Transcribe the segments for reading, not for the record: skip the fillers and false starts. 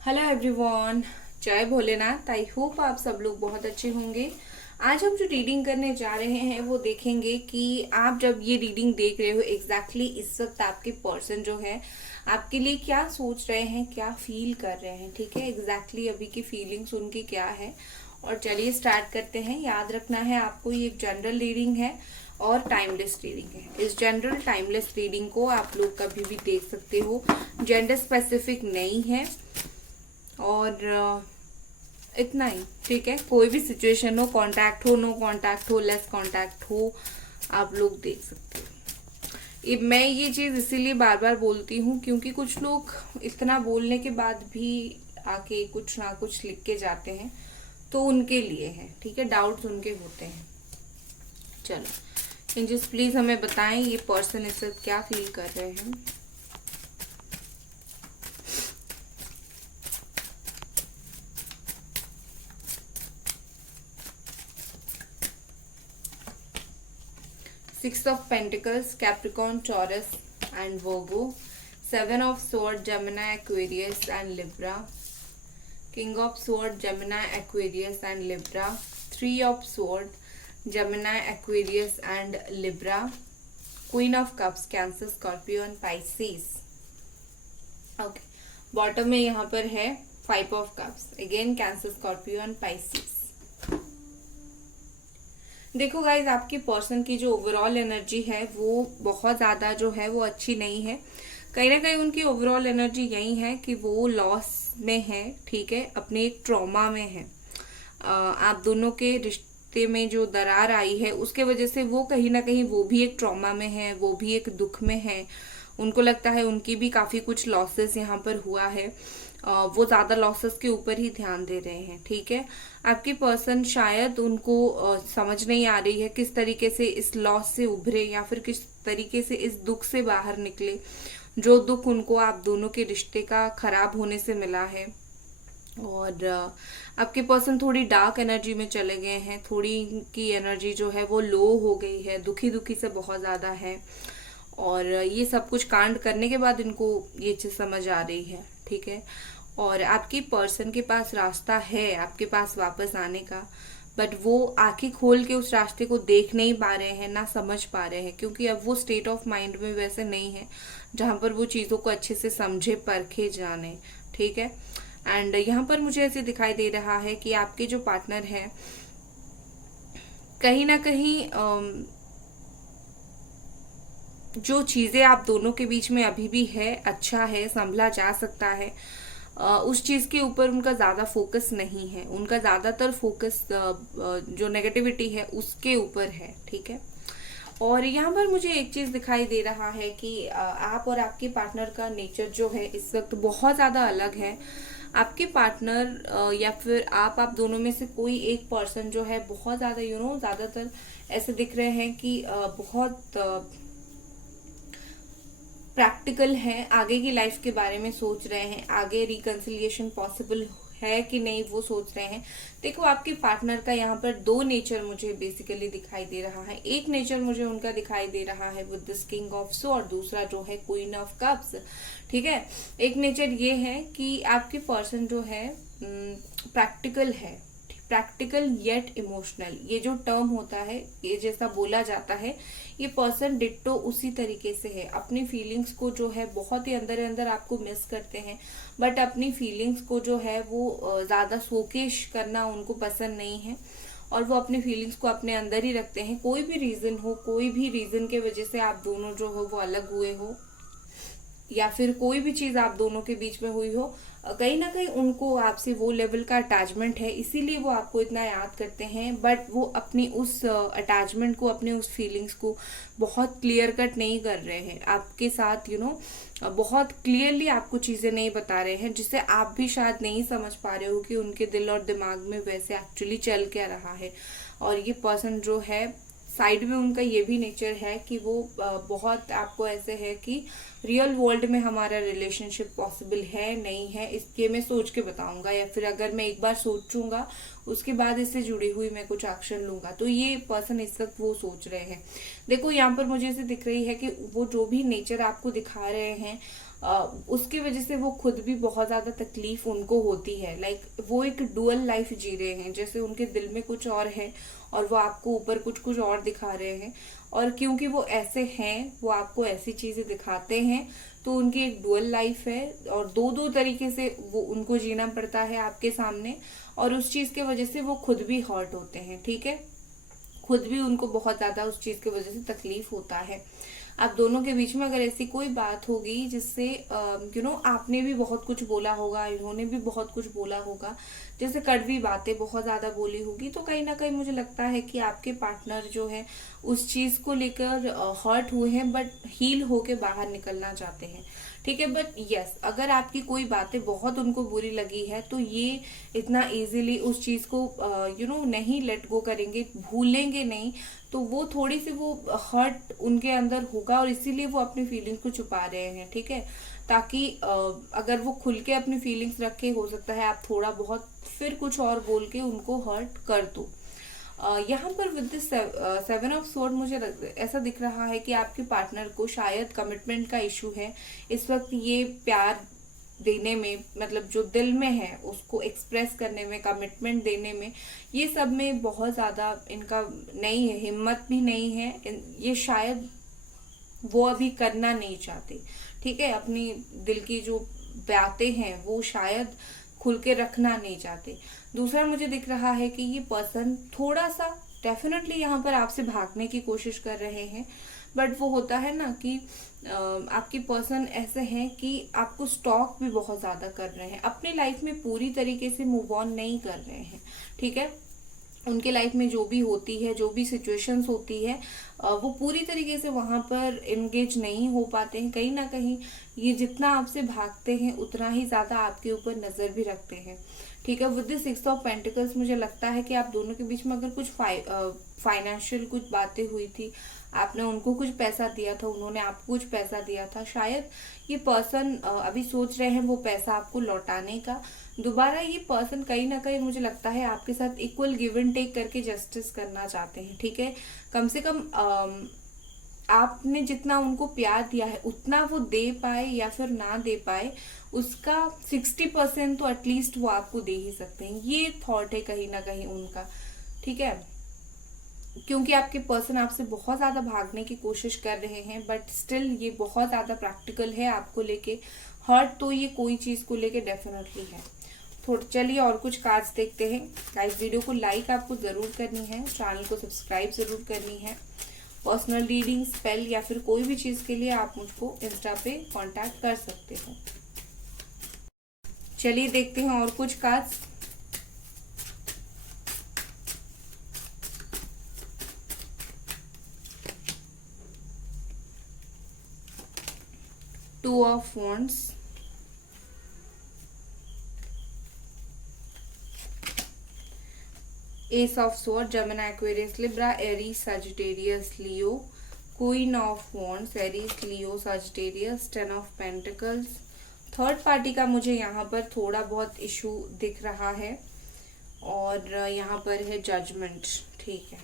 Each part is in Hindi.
हेलो एवरीवन, जय भोलेनाथ। आई होप आप सब लोग बहुत अच्छे होंगे। आज हम जो रीडिंग करने जा रहे हैं वो देखेंगे कि आप जब ये रीडिंग देख रहे हो एग्जैक्टली इस वक्त आपके पर्सन जो है आपके लिए क्या सोच रहे हैं, क्या फील कर रहे हैं। ठीक है, एग्जैक्टली अभी की फीलिंग्स उनकी क्या है। और चलिए स्टार्ट करते हैं। याद रखना है आपको, ये एक जनरल रीडिंग है और टाइमलेस रीडिंग है। इस जनरल टाइमलेस रीडिंग को आप लोग कभी भी देख सकते हो, जेंडर स्पेसिफिक नहीं है। और इतना ही, ठीक है। कोई भी सिचुएशन हो, कांटेक्ट हो, नो कांटेक्ट हो, लेस कांटेक्ट हो, आप लोग देख सकते हो। मैं ये चीज इसीलिए बार बार बोलती हूँ क्योंकि कुछ लोग इतना बोलने के बाद भी आके कुछ ना कुछ लिख के जाते हैं, तो उनके लिए है। ठीक है, डाउट्स उनके होते हैं। चलो एंजल्स प्लीज हमें बताएं ये पर्सन इस वक्त क्या फील कर रहे हैं। Six of Pentacles, Capricorn, Taurus and Virgo. Seven of Swords, Gemini, Aquarius and Libra. King of Swords, Gemini, Aquarius and Libra. Three of Swords, Gemini, Aquarius and Libra. Queen of Cups, Cancer, Scorpio and Pisces. Okay. Bottom में यहाँ पर है five of cups, again cancer, Scorpio and Pisces. देखो गाइज, आपके पर्सन की जो ओवरऑल एनर्जी है वो बहुत ज्यादा जो है वो अच्छी नहीं है। कहीं ना कहीं उनकी ओवरऑल एनर्जी यही है कि वो लॉस में है। ठीक है, अपने एक ट्रॉमा में है। आप दोनों के रिश्ते में जो दरार आई है उसके वजह से वो कहीं ना कहीं वो भी एक ट्रॉमा में है, वो भी एक दुख में है। उनको लगता है उनकी भी काफी कुछ लॉसेस यहाँ पर हुआ है। वो ज्यादा लॉसेस के ऊपर ही ध्यान दे रहे हैं। ठीक है, आपकी पर्सन शायद उनको समझ नहीं आ रही है किस तरीके से इस लॉस से उभरे या फिर किस तरीके से इस दुख से बाहर निकले, जो दुख उनको आप दोनों के रिश्ते का खराब होने से मिला है। और आपके पर्सन थोड़ी डार्क एनर्जी में चले गए हैं। थोड़ी की एनर्जी जो है वो लो हो गई है, दुखी दुखी से बहुत ज्यादा है। और ये सब कुछ कांड करने के बाद इनको ये चीज समझ आ रही है। ठीक है, और आपकी पर्सन के पास रास्ता है आपके पास वापस आने का, बट वो आंखें खोल के उस रास्ते को देख नहीं पा रहे हैं, ना समझ पा रहे हैं, क्योंकि अब वो स्टेट ऑफ माइंड में वैसे नहीं है जहां पर वो चीजों को अच्छे से समझे, परखे, जाने। ठीक है, एंड यहाँ पर मुझे ऐसे दिखाई दे रहा है कि आपके जो पार्टनर है कहीं ना कहीं जो चीजें आप दोनों के बीच में अभी भी है, अच्छा है, संभला जा सकता है, उस चीज के ऊपर उनका ज्यादा फोकस नहीं है। उनका ज्यादातर फोकस जो नेगेटिविटी है उसके ऊपर है। ठीक है, और यहाँ पर मुझे एक चीज दिखाई दे रहा है कि आप और आपके पार्टनर का नेचर जो है इस वक्त बहुत ज्यादा अलग है। आपके पार्टनर या फिर आप दोनों में से कोई एक पर्सन जो है बहुत ज्यादा ज्यादातर ऐसे दिख रहे हैं कि बहुत प्रैक्टिकल है, आगे की लाइफ के बारे में सोच रहे हैं, आगे रिकंसिलिएशन पॉसिबल है कि नहीं वो सोच रहे हैं। देखो, आपके पार्टनर का यहाँ पर दो नेचर मुझे बेसिकली दिखाई दे रहा है। एक नेचर मुझे उनका दिखाई दे रहा है with this king of sword, दूसरा जो है क्वीन ऑफ कप्स। ठीक है, एक नेचर ये है कि आपके पर्सन जो है प्रैक्टिकल है, प्रैक्टिकल येट इमोशनल, ये जो टर्म होता है, ये जैसा बोला जाता है, ये पर्सन डिट्टो उसी तरीके से है। अपनी फीलिंग्स को जो है बहुत ही अंदर अंदर आपको मिस करते हैं, बट अपनी फीलिंग्स को जो है वो ज्यादा शोकेश करना उनको पसंद नहीं है, और वो अपनी फीलिंग्स को अपने अंदर ही रखते हैं। कोई भी रीजन हो, कोई भी रीजन के वजह से आप दोनों जो हो वो अलग हुए हो, या फिर कोई भी चीज आप दोनों के बीच में हुई हो, कहीं ना कहीं उनको आपसे वो लेवल का अटैचमेंट है, इसीलिए वो आपको इतना याद करते हैं। बट वो अपनी उस अटैचमेंट को, अपनी उस फीलिंग्स को बहुत क्लियर कट नहीं कर रहे हैं आपके साथ। बहुत क्लियरली आपको चीजें नहीं बता रहे हैं, जिससे आप भी शायद नहीं समझ पा रहे हो कि उनके दिल और दिमाग में वैसे एक्चुअली चल क्या रहा है। और ये पर्सन जो है साइड में उनका ये भी नेचर है कि वो बहुत आपको ऐसे है कि रियल वर्ल्ड में हमारा रिलेशनशिप पॉसिबल है नहीं है, इसके मैं सोच के बताऊंगा, या फिर अगर मैं एक बार सोचूंगा उसके बाद इससे जुड़ी हुई मैं कुछ एक्शन लूंगा। तो ये पर्सन इस वक्त वो सोच रहे हैं। देखो, यहाँ पर मुझे ऐसे दिख रही है कि वो जो भी नेचर आपको दिखा रहे हैं उसकी वजह से वो खुद भी बहुत ज्यादा तकलीफ उनको होती है। लाइक वो एक डुअल लाइफ जी रहे हैं, जैसे उनके दिल में कुछ और है और वो आपको ऊपर कुछ कुछ और दिखा रहे हैं, और क्योंकि वो ऐसे हैं, वो आपको ऐसी चीजें दिखाते हैं, तो उनकी एक डुअल लाइफ है और दो दो तरीके से वो उनको जीना पड़ता है आपके सामने, और उस चीज की वजह से वो खुद भी हर्ट होते हैं। ठीक है, खुद भी उनको बहुत ज्यादा उस चीज की वजह से तकलीफ होता है। आप दोनों के बीच में अगर ऐसी कोई बात होगी जिससे आपने भी बहुत कुछ बोला होगा, इन्होंने भी बहुत कुछ बोला होगा, जैसे कड़वी बातें बहुत ज्यादा बोली होगी, तो कहीं ना कहीं मुझे लगता है कि आपके पार्टनर जो है उस चीज को लेकर हर्ट हुए हैं, बट हील होके बाहर निकलना चाहते हैं। ठीक है, बट यस, अगर आपकी कोई बातें बहुत उनको बुरी लगी है तो ये इतना इजीली उस चीज को नहीं लेट गो करेंगे, भूलेंगे नहीं, तो वो थोड़ी सी वो हर्ट उनके अंदर होगा और इसीलिए वो अपनी फीलिंग्स को छुपा रहे हैं। ठीक है, ताकि अगर वो खुल के अपनी फीलिंग्स रखे, हो सकता है आप थोड़ा बहुत फिर कुछ और बोल के उनको हर्ट कर दो। यहाँ पर विद दिस 7 ऑफ स्वॉर्ड मुझे ऐसा दिख रहा है कि आपके पार्टनर को शायद कमिटमेंट का इशू है इस वक्त। ये प्यार देने में, मतलब जो दिल में है उसको एक्सप्रेस करने में, कमिटमेंट देने में, ये सब में बहुत ज्यादा इनका नहीं है, हिम्मत भी नहीं है। ये शायद वो अभी करना नहीं चाहते। ठीक है, अपनी दिल की जो बातें हैं वो शायद खुल के रखना नहीं चाहते। दूसरा मुझे दिख रहा है कि ये पर्सन थोड़ा सा डेफिनेटली यहाँ पर आपसे भागने की कोशिश कर रहे हैं, बट वो होता है ना कि आपकी पर्सन ऐसे हैं कि आपको स्टॉक भी बहुत ज्यादा कर रहे हैं, अपनी लाइफ में पूरी तरीके से मूव ऑन नहीं कर रहे हैं। ठीक है, उनके लाइफ में जो भी होती है, जो भी सिचुएशंस होती है, वो पूरी तरीके से वहां पर एंगेज नहीं हो पाते हैं। कहीं ना कहीं ये जितना आपसे भागते हैं उतना ही ज्यादा आपके ऊपर नजर भी रखते हैं। ठीक है, विद द 6 ऑफ पेंटिकल्स मुझे लगता है कि आप दोनों के बीच में अगर कुछ फाइनेंशियल कुछ बातें हुई थी, आपने उनको कुछ पैसा दिया था, उन्होंने आपको कुछ पैसा दिया था, शायद ये पर्सन अभी सोच रहे हैं वो पैसा आपको लौटाने का। दोबारा ये पर्सन कहीं ना कहीं मुझे लगता है आपके साथ इक्वल गिव एंड टेक करके जस्टिस करना चाहते हैं। ठीक है, कम से कम आपने जितना उनको प्यार दिया है उतना वो दे पाए या फिर ना दे पाए, उसका 60% तो एटलीस्ट वो आपको दे ही सकते हैं। ये थॉट है कहीं ना कहीं उनका। ठीक है, क्योंकि आपके पर्सन आपसे बहुत ज्यादा भागने की कोशिश कर रहे हैं, बट स्टिल ये बहुत ज्यादा प्रैक्टिकल है आपको लेके। हर्ट तो ये कोई चीज को लेके डेफिनेटली है। थोड़ा चलिए और कुछ कार्ड्स देखते हैं। गाइस, वीडियो को लाइक आपको जरूर करनी है, चैनल को सब्सक्राइब जरूर करनी है। पर्सनल रीडिंग, स्पेल या फिर कोई भी चीज के लिए आप मुझको इंस्टा पे कांटेक्ट कर सकते हो। चलिए देखते हैं और कुछ cards. Two of wands, S of sword, Gemini, Aquarius, Libra, Aries, Sagittarius, Leo, queen of wands, Aries, Leo, Sagittarius, 10 of pentacles. Third party का मुझे यहाँ पर थोड़ा बहुत इशू दिख रहा है, और यहाँ पर है जजमेंट। ठीक है,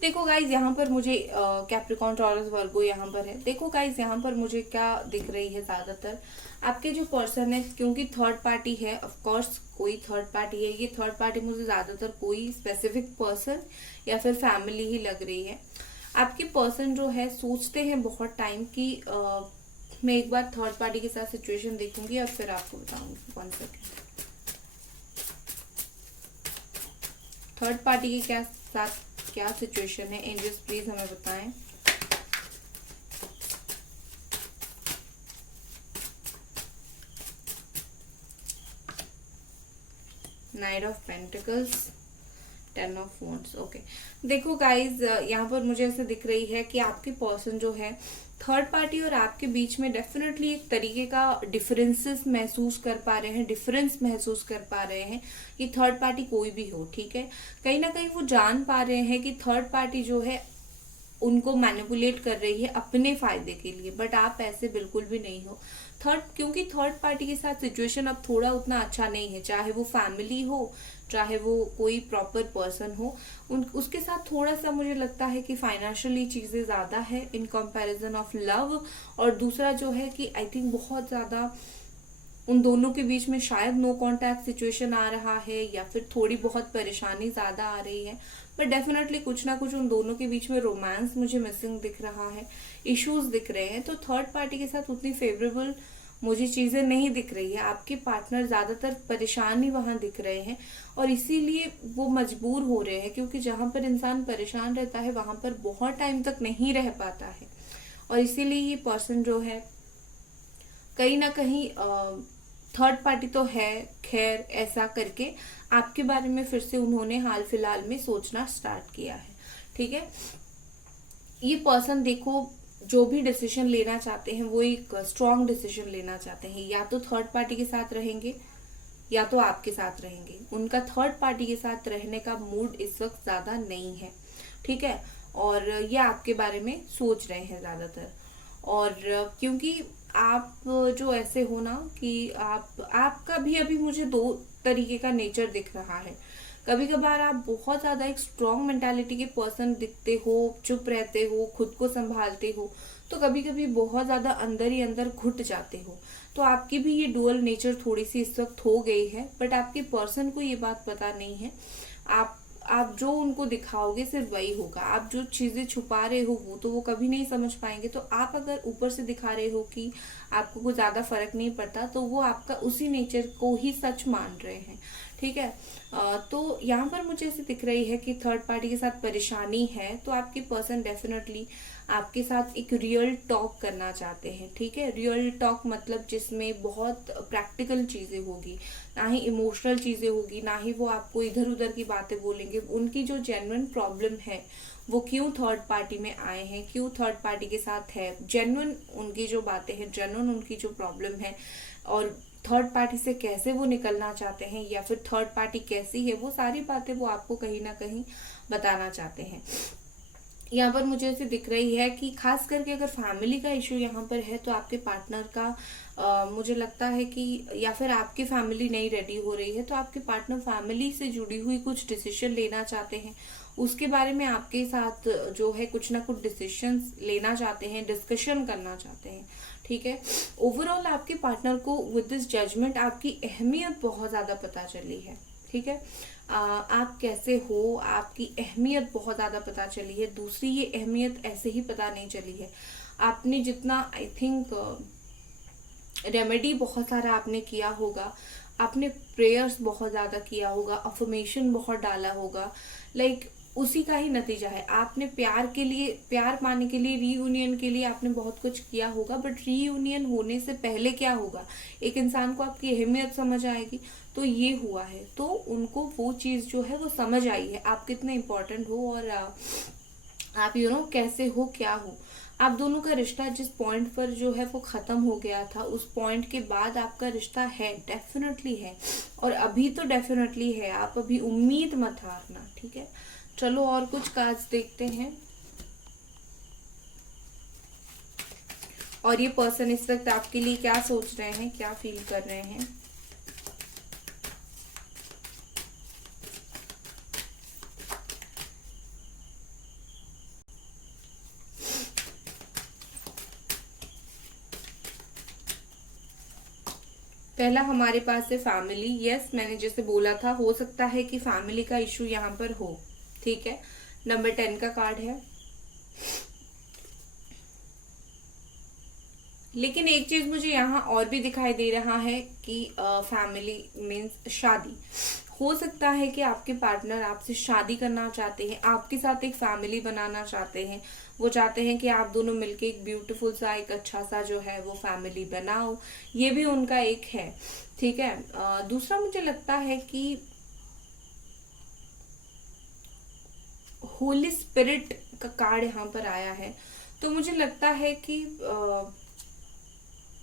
देखो गाइज, यहाँ पर मुझे कैप्रिकॉन, टॉरस, वर्गो यहाँ पर है। देखो गाइज, यहाँ पर मुझे क्या दिख रही है, ज्यादातर आपके जो पर्सन है, क्योंकि थर्ड पार्टी है, ऑफ कोर्स कोई थर्ड पार्टी है, ये थर्ड पार्टी मुझे ज्यादातर कोई स्पेसिफिक पर्सन या फिर फैमिली ही लग रही है। आपके पर्सन जो है सोचते हैं बहुत टाइम कि मैं एक बार थर्ड पार्टी के साथ सिचुएशन देखूंगी और फिर आपको बताऊंगी। 1 सेकेंड। थर्ड पार्टी के साथ क्या सिचुएशन है, एंजल्स प्लीज हमें बताएं। Night of pentacles, 10 of wands. Okay, देखो गाइज, यहाँ पर मुझे ऐसे दिख रही है कि आपके पर्सन जो है थर्ड पार्टी और आपके बीच में डेफिनेटली एक तरीके का डिफरेंसेस महसूस कर पा रहे हैं, डिफरेंस महसूस कर पा रहे हैं। ये थर्ड पार्टी कोई भी हो, ठीक है, कहीं ना कहीं वो जान पा रहे हैं कि थर्ड पार्टी जो है उनको मैनिपुलेट कर रही है अपने फायदे के लिए, बट आप ऐसे बिल्कुल भी नहीं हो। क्योंकि थर्ड पार्टी के साथ सिचुएशन अब थोड़ा उतना अच्छा नहीं है, चाहे वो फैमिली हो चाहे वो कोई प्रॉपर पर्सन हो, उसके साथ थोड़ा सा मुझे लगता है कि फाइनेंशियली चीजें ज्यादा है इन कंपैरिजन ऑफ लव। और दूसरा जो है कि आई थिंक बहुत ज्यादा उन दोनों के बीच में शायद नो कांटेक्ट सिचुएशन आ रहा है, या फिर थोड़ी बहुत परेशानी ज्यादा आ रही है, बट डेफिनेटली कुछ ना कुछ उन दोनों के बीच में रोमांस मुझे मिसिंग दिख रहा है, इश्यूज दिख रहे हैं। तो थर्ड पार्टी के साथ उतनी फेवरेबल मुझे चीजें नहीं दिख रही है। आपके पार्टनर ज्यादातर परेशान ही वहां दिख रहे हैं, और इसीलिए वो मजबूर हो रहे हैं, क्योंकि जहां पर इंसान परेशान रहता है वहां पर बहुत टाइम तक नहीं रह पाता है। और इसीलिए ये पर्सन जो है कहीं ना कहीं थर्ड पार्टी तो है, खैर ऐसा करके आपके बारे में फिर से उन्होंने हाल फिलहाल में सोचना स्टार्ट किया है। ठीक है, ये पर्सन देखो जो भी डिसीजन लेना चाहते हैं वो एक स्ट्रॉन्ग डिसीजन लेना चाहते हैं, या तो थर्ड पार्टी के साथ रहेंगे या तो आपके साथ रहेंगे। उनका थर्ड पार्टी के साथ रहने का मूड इस वक्त ज्यादा नहीं है। ठीक है, और ये आपके बारे में सोच रहे हैं ज्यादातर। और क्योंकि आप जो ऐसे हो ना कि आपका भी अभी मुझे दो तरीके का नेचर दिख रहा है। कभी कभार आप बहुत ज्यादा एक स्ट्रॉन्ग मेंटालिटी के पर्सन दिखते हो, चुप रहते हो, खुद को संभालते हो, तो कभी कभी बहुत ज्यादा अंदर ही अंदर घुट जाते हो। तो आपकी भी ये डुअल नेचर थोड़ी सी इस वक्त हो गई है, बट आपके पर्सन को ये बात पता नहीं है। आप जो उनको दिखाओगे सिर्फ वही होगा। आप जो चीजें छुपा रहे हो वो तो वो कभी नहीं समझ पाएंगे। तो आप अगर ऊपर से दिखा रहे हो कि आपको कुछ ज्यादा फर्क नहीं पड़ता, तो वो आपका उसी नेचर को ही सच मान रहे हैं। ठीक है, तो यहाँ पर मुझे ऐसे दिख रही है कि थर्ड पार्टी के साथ परेशानी है, तो आपके पर्सन डेफिनेटली आपके साथ एक रियल टॉक करना चाहते हैं। ठीक है, रियल टॉक मतलब जिसमें बहुत प्रैक्टिकल चीजें होगी, ना ही इमोशनल चीजें होगी, ना ही वो आपको इधर उधर की बातें बोलेंगे। उनकी जो जेन्युइन प्रॉब्लम है, वो क्यों थर्ड पार्टी में आए हैं, क्यों थर्ड पार्टी के साथ है, जेन्युइन उनकी जो बातें हैं, जेन्युइन उनकी जो प्रॉब्लम है, और थर्ड पार्टी से कैसे वो निकलना चाहते हैं, या फिर थर्ड पार्टी कैसी है, वो सारी बातें वो आपको कहीं ना कहीं बताना चाहते हैं। यहाँ पर मुझे ऐसे दिख रही है कि खास करके अगर फैमिली का इशू यहाँ पर है, तो आपके पार्टनर का मुझे लगता है कि, या फिर आपकी फैमिली नहीं रेडी हो रही है, तो आपके पार्टनर फैमिली से जुड़ी हुई कुछ डिसीजन लेना चाहते हैं, उसके बारे में आपके साथ जो है कुछ ना कुछ डिसीजन लेना चाहते हैं, डिस्कशन करना चाहते हैं। ठीक है, ओवरऑल आपके पार्टनर को विद दिस जजमेंट आपकी अहमियत बहुत ज्यादा पता चली है। ठीक है, आप कैसे हो, आपकी अहमियत बहुत ज्यादा पता चली है। दूसरी ये अहमियत ऐसे ही पता नहीं चली है, आपने जितना आई थिंक रेमेडी बहुत सारा आपने किया होगा, आपने प्रेयर्स बहुत ज्यादा किया होगा, अफर्मेशन बहुत डाला होगा, लाइक उसी का ही नतीजा है। आपने प्यार के लिए, प्यार पाने के लिए, रीयूनियन के लिए आपने बहुत कुछ किया होगा, बट रीयूनियन होने से पहले क्या होगा, एक इंसान को आपकी अहमियत समझ आएगी, तो ये हुआ है। तो उनको वो चीज जो है वो समझ आई है, आप कितने इम्पोर्टेंट हो, और आप कैसे हो, क्या हो। आप दोनों का रिश्ता जिस पॉइंट पर जो है वो खत्म हो गया था, उस पॉइंट के बाद आपका रिश्ता है, डेफिनेटली है, और अभी तो डेफिनेटली है। आप अभी उम्मीद मत हारना। ठीक है, चलो और कुछ कार्ड्स देखते हैं। और ये पर्सन इस वक्त आपके लिए क्या सोच रहे हैं, क्या फील कर रहे हैं। पहला हमारे पास है फैमिली। यस, मैंने जैसे बोला था, हो सकता है कि फैमिली का इशू यहाँ पर हो। ठीक है, नंबर 10 का कार्ड है। लेकिन एक चीज मुझे यहाँ और भी दिखाई दे रहा है कि फैमिली मीन्स शादी। हो सकता है कि आपके पार्टनर आपसे शादी करना चाहते हैं, आपके साथ एक फैमिली बनाना चाहते हैं। वो चाहते हैं कि आप दोनों मिलके एक ब्यूटीफुल सा, एक अच्छा सा जो है वो फैमिली बनाओ। ये भी उनका एक है। ठीक है, दूसरा मुझे लगता है कि होली स्पिरिट का कार्ड यहाँ पर आया है, तो मुझे लगता है कि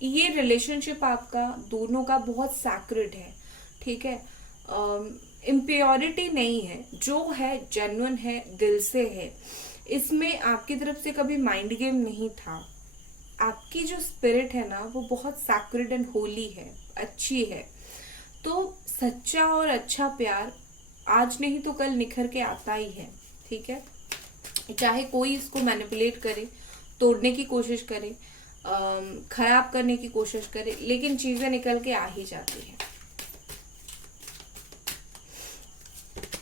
ये रिलेशनशिप आपका दोनों का बहुत सैक्रेड है। ठीक है, इम्प्योरिटी नहीं है, जो है जेन्युइन है, दिल से है। इसमें आपकी तरफ से कभी माइंड गेम नहीं था। आपकी जो स्पिरिट है ना वो बहुत सैक्रेड एंड होली है, अच्छी है। तो सच्चा और अच्छा प्यार आज नहीं तो कल निखर के आता ही है, ठीक है। चाहे कोई इसको मैनिपुलेट करे, तोड़ने की कोशिश करे, खराब करने की कोशिश करे, लेकिन चीजें निकल के आ ही जाती है।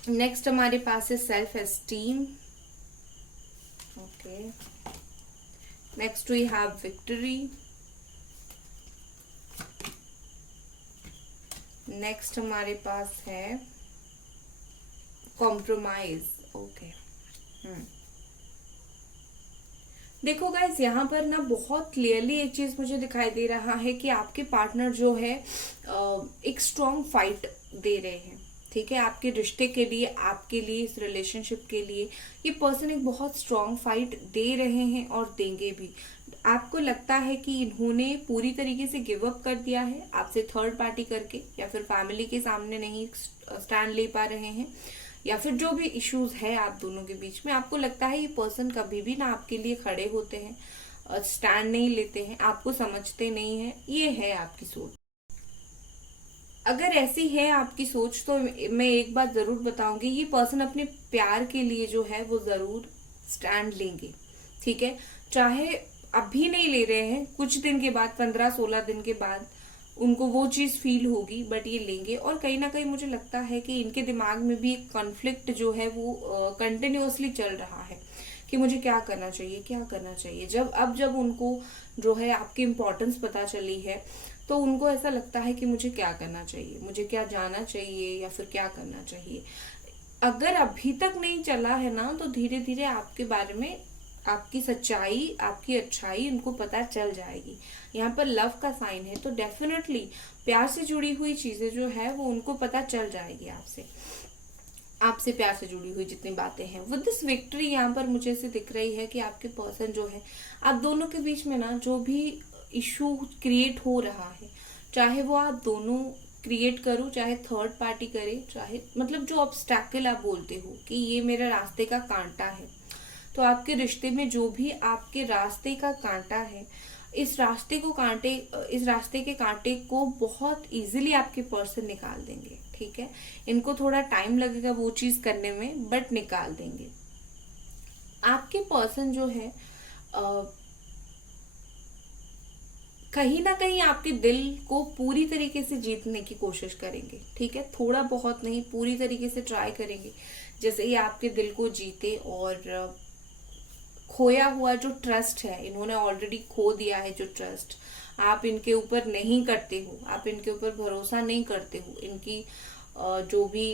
नेक्स्ट हमारे पास है self esteem. Okay, next we have victory. Next हमारे पास है कॉम्प्रोमाइज। ओके, देखो गाइस, यहाँ पर ना बहुत क्लियरली एक चीज मुझे दिखाई दे रहा है कि आपके पार्टनर जो है एक स्ट्रॉन्ग फाइट दे रहे हैं, ठीक है। आपके रिश्ते के लिए, आपके लिए, इस रिलेशनशिप के लिए ये पर्सन एक बहुत स्ट्रॉन्ग फाइट दे रहे हैं और देंगे भी। आपको लगता है कि इन्होंने पूरी तरीके से गिव अप कर दिया है आपसे थर्ड पार्टी करके, या फिर फैमिली के सामने नहीं स्टैंड ले पा रहे हैं, या फिर जो भी इश्यूज है आप दोनों के बीच में, आपको लगता है ये पर्सन कभी भी ना आपके लिए खड़े होते हैं, स्टैंड नहीं लेते हैं, आपको समझते नहीं है। ये है आपकी सोच। अगर ऐसी है आपकी सोच तो मैं एक बात जरूर बताऊंगी, ये पर्सन अपने प्यार के लिए जो है वो जरूर स्टैंड लेंगे, ठीक है। चाहे अभी नहीं ले रहे हैं, कुछ दिन के बाद, 15-16 दिन के बाद उनको वो चीज फील होगी, बट ये लेंगे। और कहीं ना कहीं मुझे लगता है कि इनके दिमाग में भी एक कॉन्फ्लिक्ट जो है वो कंटिन्यूअसली चल रहा है कि मुझे क्या करना चाहिए, क्या करना चाहिए। जब उनको जो है आपकी इम्पोर्टेंस पता चली है, तो उनको ऐसा लगता है कि मुझे क्या करना चाहिए, मुझे क्या जाना चाहिए, या फिर क्या करना चाहिए। अगर अभी तक नहीं चला है ना, तो धीरे धीरे आपके बारे में, आपकी सच्चाई, आपकी अच्छाई उनको पता चल जाएगी। यहाँ पर लव का साइन है, तो डेफिनेटली प्यार से जुड़ी हुई चीजें जो है वो उनको पता चल जाएगी। आपसे प्यार से जुड़ी हुई जितनी बातें हैं, विद दिस विक्ट्री यहाँ पर मुझे ऐसे दिख रही है कि आपके पर्सन जो है, आप दोनों के बीच में ना जो भी इशू क्रिएट हो रहा है, चाहे वो आप दोनों क्रिएट करो, चाहे थर्ड पार्टी करे, चाहे मतलब जो ऑब्स्टैकल आप बोलते हो कि ये मेरे रास्ते का कांटा है, तो आपके रिश्ते में जो भी आपके रास्ते का कांटा है, इस रास्ते के कांटे को बहुत इजीली आपके पर्सन निकाल देंगे, ठीक है। इनको थोड़ा टाइम लगेगा वो चीज करने में, बट निकाल देंगे। आपके पर्सन जो है कहीं ना कहीं आपके दिल को पूरी तरीके से जीतने की कोशिश करेंगे, ठीक है। थोड़ा बहुत नहीं, पूरी तरीके से ट्राई करेंगे जैसे ये आपके दिल को जीते। और खोया हुआ जो ट्रस्ट है, इन्होंने ऑलरेडी खो दिया है जो ट्रस्ट, आप इनके ऊपर नहीं करते हो, आप इनके ऊपर भरोसा नहीं करते हो, इनकी जो भी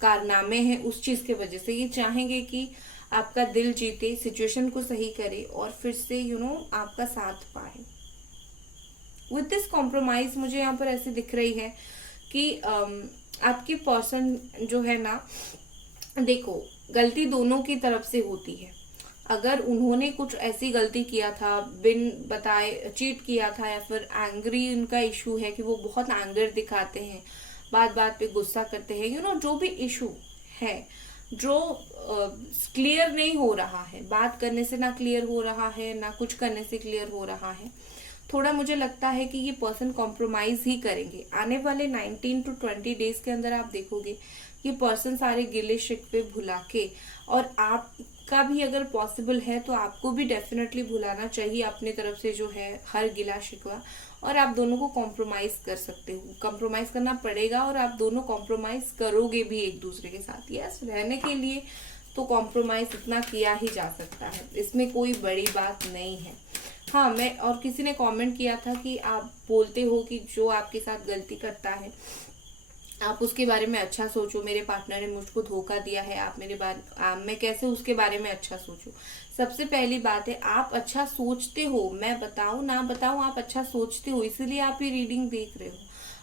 कारनामे हैं उस चीज के वजह से ये चाहेंगे कि आपका दिल जीते, सिचुएशन को सही करे और फिर से आपका साथ पाए। विद दिस कॉम्प्रोमाइज मुझे यहाँ पर ऐसे दिख रही है कि आपके पर्सन जो है ना, देखो, गलती दोनों की तरफ से होती है। अगर उन्होंने कुछ ऐसी गलती किया था, बिन बताए चीट किया था, या फिर एंग्री उनका इशू है कि वो बहुत एंगर दिखाते हैं, बात बात पे गुस्सा करते हैं, जो भी इशू है जो क्लियर नहीं हो रहा है, बात करने से ना क्लियर हो रहा है, ना कुछ करने से क्लियर हो रहा है, थोड़ा मुझे लगता है कि ये पर्सन कॉम्प्रोमाइज ही करेंगे। आने वाले 19 to 20 डेज के अंदर आप देखोगे ये पर्सन सारे गिले शिकवे भुला के, और आपका भी अगर पॉसिबल है तो आपको भी डेफिनेटली भुलाना चाहिए अपनी तरफ से जो है हर गिला शिकवा, और आप दोनों को कॉम्प्रोमाइज कर सकते हो, कॉम्प्रोमाइज करना पड़ेगा, और आप दोनों कॉम्प्रोमाइज करोगे भी एक दूसरे के साथ। यस, रहने के लिए तो कॉम्प्रोमाइज इतना किया ही जा सकता है, इसमें कोई बड़ी बात नहीं है। हाँ, और किसी ने कमेंट किया था कि आप बोलते हो कि जो आपके साथ गलती करता है आप उसके बारे में अच्छा सोचो, मेरे पार्टनर ने मुझको धोखा दिया है, मैं कैसे उसके बारे में अच्छा सोचूं। सबसे पहली बात है, आप अच्छा सोचते हो, मैं बताऊं ना बताऊं, आप अच्छा सोचते हो, इसीलिए आप ये रीडिंग देख रहे हो।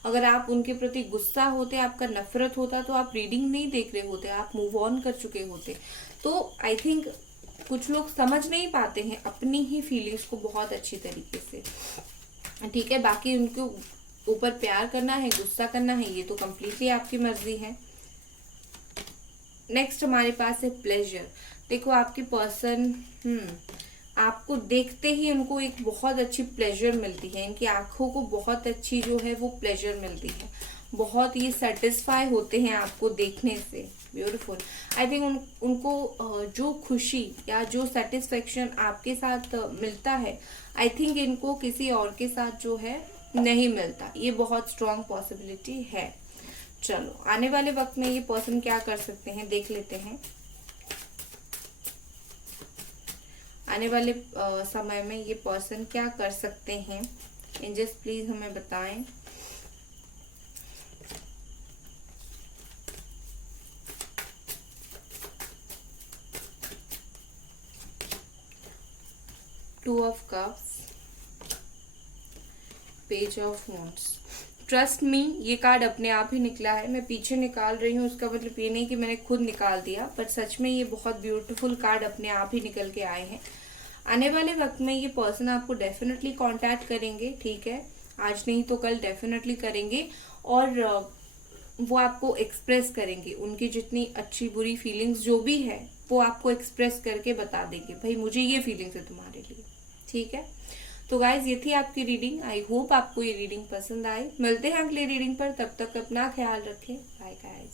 अगर आप उनके प्रति गुस्सा होते, आपका नफरत होता, तो आप रीडिंग नहीं देख रहे होते, आप मूव ऑन कर चुके होते। तो आई थिंक कुछ लोग समझ नहीं पाते हैं अपनी ही फीलिंग्स को बहुत अच्छी तरीके से, ठीक है। बाकी उनको ऊपर प्यार करना है, गुस्सा करना है, ये तो कम्प्लीटली आपकी मर्जी है। नेक्स्ट हमारे पास है प्लेजर। देखो, आपके पर्सन आपको देखते ही उनको एक बहुत अच्छी प्लेजर मिलती है, इनकी आंखों को बहुत अच्छी जो है वो प्लेजर मिलती है, बहुत ही सेटिस्फाई होते हैं आपको देखने से। ब्यूटीफुल। आई थिंक उनको जो खुशी या जो सेटिस्फेक्शन आपके साथ मिलता है, आई थिंक इनको किसी और के साथ जो है नहीं मिलता। ये बहुत स्ट्रांग पॉसिबिलिटी है। चलो आने वाले वक्त में ये पर्सन क्या कर सकते हैं देख लेते हैं। आने वाले समय में ये पर्सन क्या कर सकते हैं, एंजल्स प्लीज हमें बताएं। Two of cups, page of wands. Trust me, ये कार्ड अपने आप ही निकला है, मैं पीछे निकाल रही हूँ उसका मतलब ये नहीं कि मैंने खुद निकाल दिया, पर सच में ये बहुत ब्यूटीफुल कार्ड अपने आप ही निकल के आए हैं। आने वाले वक्त में ये पर्सन आपको डेफिनेटली कांटेक्ट करेंगे, ठीक है, आज नहीं तो कल डेफिनेटली करेंगे, और वो आपको एक्सप्रेस करेंगे उनकी जितनी अच्छी बुरी फीलिंग्स जो भी है वो आपको एक्सप्रेस करके बता देंगे, भाई मुझे ये फीलिंग्स है तुम्हारे लिए, ठीक है। तो गाइज ये थी आपकी रीडिंग। आई होप आपको ये रीडिंग पसंद आई। मिलते हैं अगली रीडिंग पर, तब तक अपना ख्याल रखें। Bye guys.